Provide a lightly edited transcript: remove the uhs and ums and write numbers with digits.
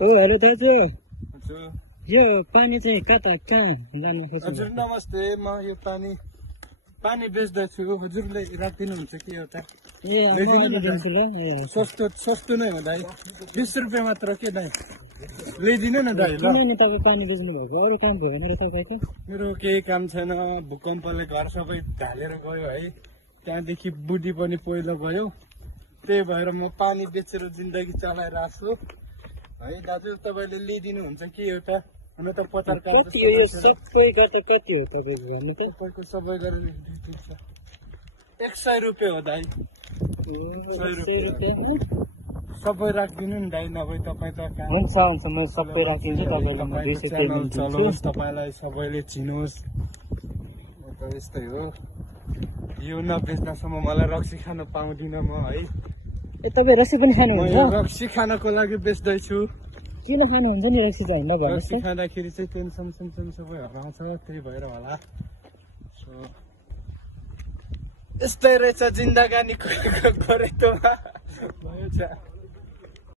ओ hello दाजु हजुर यो पानी चाहिँ कहाँ लानु खोज्नु हजुर नमस्ते म यो पानी बेच्दैछु हजुरले राखिदिनुहुन्छ कि एउटा ए दिन्छु ल सस्तो नै हो दाइ 20 रुपियाँ मात्र के दाइ ल्याइदिनु न दाइ ल नि तपाईँ पानी बेच्नु भएको अरू काम भयो भने तपाईँको मेरो केही काम छैन भूकम्पले घर सबै ढालेर गयो है त्यहाँदेखि बुढी पनि पहिलो गयो त्यही भएर म पानी बेचेर जिन्दगी चलाइरहेको छु है दाजु तपाईँले ल्याइदिनुहुन्छ कि एउटा हुन त 50 सबै गर्दा कति हो तपाईँको भन्नु त तपाईँको सबै गरेर 100 रुपियाँ हो दाइ 100 रुपियाँ सबै राखिदिनु नि दाइ नभए तपाईँ त हुन्छ हुन्छ म सबै राखिदिन्छु तपाईँलाई 200 चलोस् तपाईँलाई सबैले चिनोस् यस्तै हो यो नबेच्दासम्म मलाई रक्सी खान पाउँदिनँ म है ए तपाईँ रक्सी पनि खानुहुन्छ रक्सी खानको लागि बेच्दैछु किन खानुहुन्छ नि रक्सी त होइन रक्सी खाँदाखेरि चाहिँ टेन्सन सबै हराउँछ त्यही भएर होला यस्तै रहेछ जिन्दगानी गरेको भयो